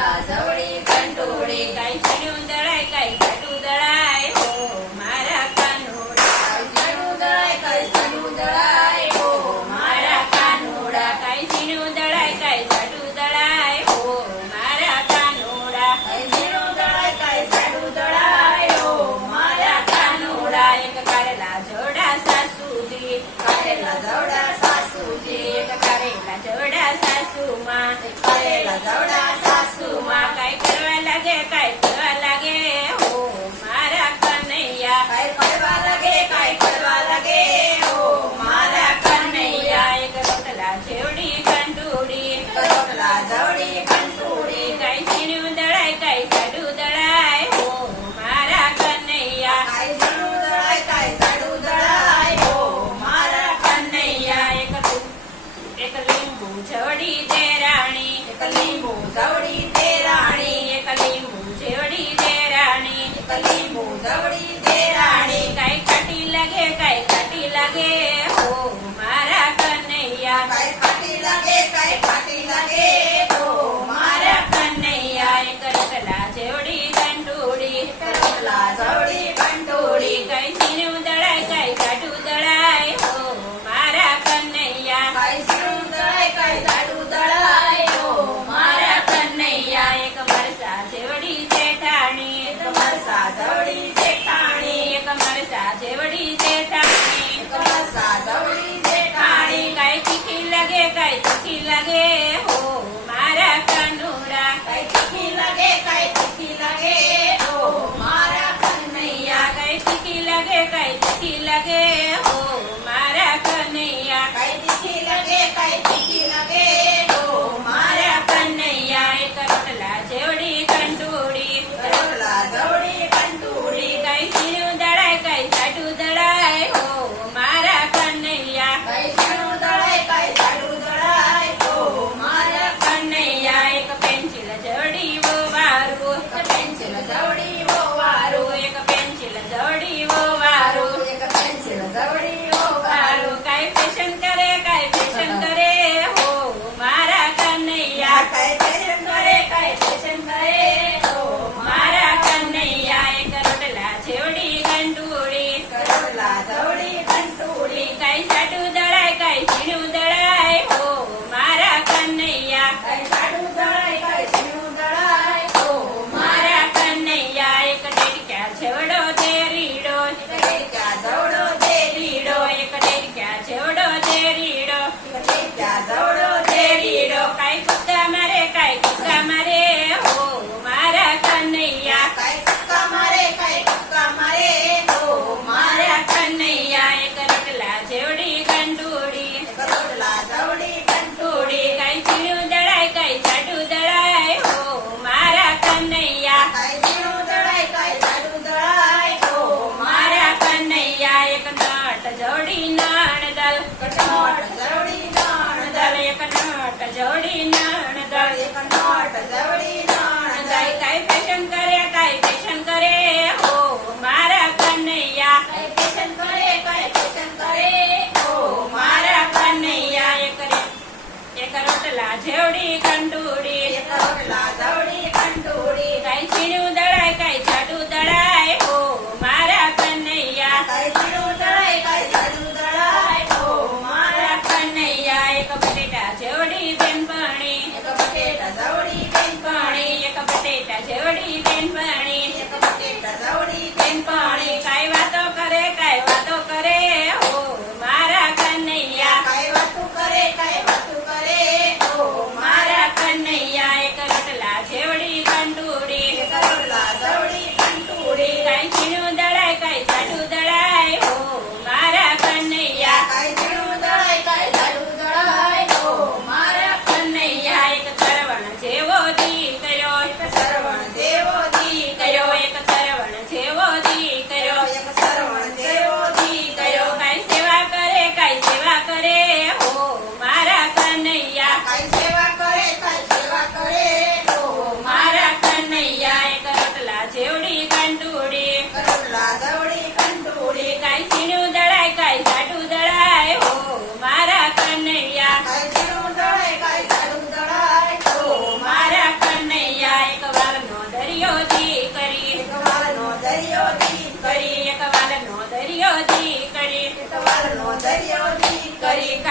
કરેલા જવડી કંટોળી કાંઈ ઝીણું દળાય કાંઈ જાડું દળાય હો મારા કાનુડા. ઝીણું દળાય કાંઈ જાડું દળાય હો મારા કાનુડા કાંઈ ઝીણું દળાય કાંઈ જાડું દળાય હો મારા કાનુડા. કાંઈ ઝીણું દળાય કાંઈ જાડું દળાય હો મારા કાનુડા એક કરેલા જોડા સાસુજી, કરેલા જવડા સાસુજી એક કરેલા જોડા સાસુમાં, કરેલા જવડા સાસુમાં કાંઈ કરવા લાગે કાંઈ કરવા લાગે હો મારા કનૈયા. કાંઈ પડવા લાગે કાંઈ પડવા લાગે હો મારા કનૈયા એક રોટલા જેવડી કંટોળી, રોટલા જવડી કંટોળી કાંઈ ઝીણું દળાય કાંઈ જાડું દળાય હો મારા કનૈયા. કાંઈ ઝીણું દળાય કાંઈ જાડું દળાય હો મારા કનૈયા એક લીંબુ જવડી દેરાણી, એક લીંબુ જવડી તેરાણી એક લીંબુ જેવડી દેરાણી, એક લીંબુ જવડી તેરાણી કાંઈ ખાટી લાગે કાંઈ ખાટી લાગે હો મારા કનૈયા. કાંઈ ખાટી લાગે કાંઈ ખાટી લાગે હો મારા કનૈયા એક રોટલા જેવડી કંટોળી, રોટલા જવડી કંટોળી કાંઈ ઝીણું દળાય કાંઈ જાડું દળાય હો મારા કનૈયા. કાંઈ ઝીણું દળાય કાંઈ જાડું દળાય હો મારા કનૈયા એક મરસા જેવડી જેઠાણી, એક મરસા જવડી જેઠાણી એક મરસા જેવડી જેઠાણી, એક મરસા જવડી જેઠાણી કાંઈ તીખી લાગે કાંઈ તીખી લાગે હો મારા કાનુડા. કાંઈ તીખી લાગે કાંઈ તીખી લાગે હો મારા કનૈયા કાંઈ તીખી લાગે કાંઈ તીખી લાગે હો મારા કનૈયા. કાંઈ તીખી લાગે કાંઈ તીખી લાગે હો મારા કનૈયા એક રોટલા જેવડી કંટોળી, રોટલા જવડી કંટોળી કાંઈ ઝીણું દળાય કાંઈ જાડું દળાય હો મારા કનૈયા. કાંઈ ઝીણું દળાય કાંઈ જાડું દળાય હો મારા કનૈયા એક પેન્સિલ જવડી વવારું,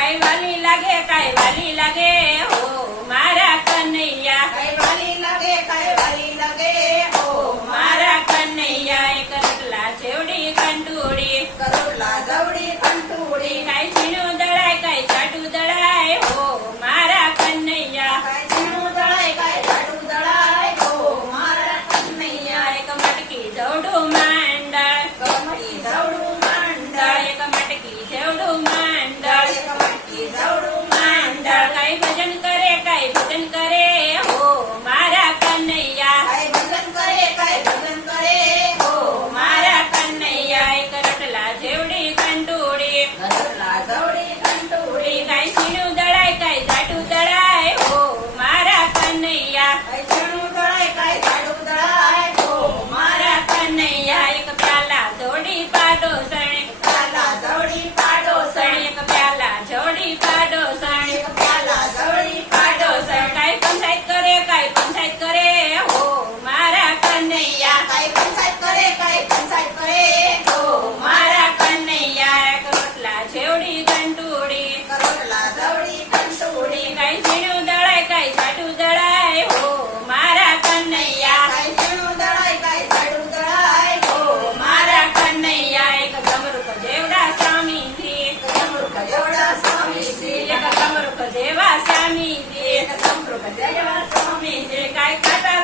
કાંઈ વાલી લાગે કાંઈ વાલી લાગે હો મારા કનૈયા કઈ વાલી લાગે કઈ વાલી લાગે હો મારા કનૈયા એક રતલા જેવડી કંટુડી કરોડલા જવડી કંટુડી કાંઈ ઝીણું દળાય કાંઈ જાડું દળાય હો મારા કનૈયા કઈ ઝીણું દળાય કઈ જાડું દળાય હો મારા કનૈયા એક મટકી જવડું માંડળ કમળી જવડું માંડળ એક મટકી જેવડું માંડળ એક મટકી જવડું માંડળ કાંઈ ભજન કરે કાંઈ ભજન કરે હો મારા કનૈયા કઈ ભજન કરે કઈ ભજન કરે હો મારા કનૈયા એક રતલા જેવડી કંટુડી કરોડલા જવડી કંટુડી કાંઈ ઝીણું દળાય કાંઈ જાડું દળાય હો મારા કનૈયા કઈ ઝીણું દળાય કઈ જાડું દળાય હો મારા કનૈયા એક પ્યાલા જોડી પાડો સણે પ્યાલા જવડી પાડો સણે એક પ્યાલા જોડી પાડો સણે એક પ્યાલા જવડી પાડો કાંઈ પંચાયત કરે કાંઈ પંચાયત કરે હો મારા કનૈયા કઈ પંચાયત કરે કઈ પંચાયત કરે હો મારા કનૈયા એક રોટલા જેવડી કંટુડી કરોડલા જવડી કંટુડી કાંઈ ઝીણું દળાય કાંઈ જાડું દળાય હો મારા કનૈયા કઈ ઝીણું દળાય કઈ જાડું દળાય હો મારા કનૈયા એક ગમરૂક જેવડા સ્વામીજી જમરૂખ જેવડા સ્વામીજી એક ગમરૂક જેવા સ્વામીજી એક જમરૂખ જેવા સ્વામીજી કાંઈ ખાતા